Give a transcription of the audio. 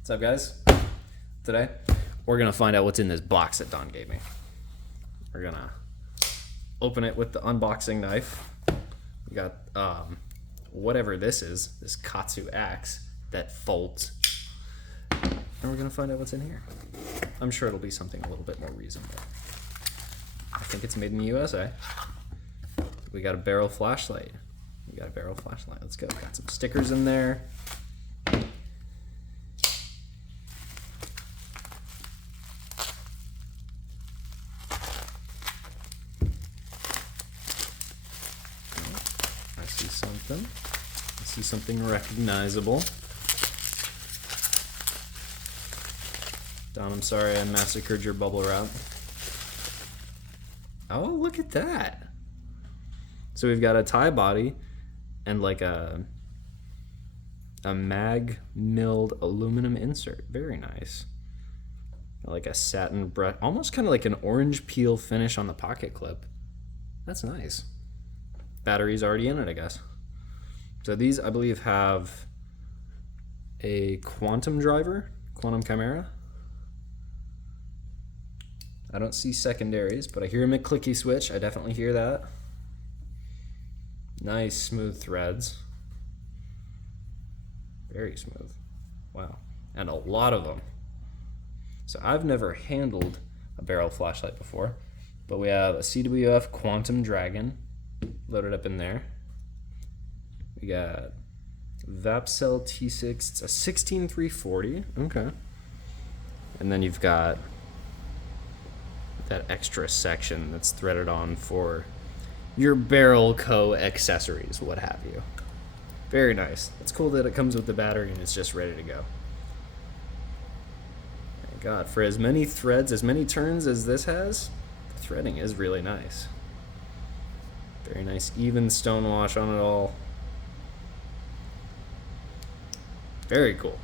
What's up, guys? Today, we're gonna find out what's in this box that Don gave me. We're gonna open it with the unboxing knife. We got whatever this is, this Katsu axe that folds. And we're gonna find out what's in here. I'm sure it'll be something a little bit more reasonable. I think it's made in the USA. We got a barrel flashlight. Let's go. Got some stickers in there. I see something recognizable. Don, I'm sorry I massacred your bubble wrap. Oh, look at that. So we've got a tie body and like a mag milled aluminum insert. Very nice. Like a satin brush, almost kind of like an orange peel finish on the pocket clip. That's nice. Battery's already in it, I guess. So these, I believe, have a quantum driver, quantum chimera. I don't see secondaries, but I hear a McClicky switch. I definitely hear that. Nice smooth threads. Very smooth. Wow. And a lot of them. So I've never handled a barrel flashlight before, but we have a CWF Quantum Dragon loaded up in there. We got Vapcell T6. It's a 16340. Okay. And then you've got that extra section that's threaded on for your barrel accessories, what have you. Very nice. It's cool that it comes with the battery and it's just ready to go. Thank God, for as many threads, as many turns as this has, the threading is really nice. Very nice even stonewash on it all. Very cool.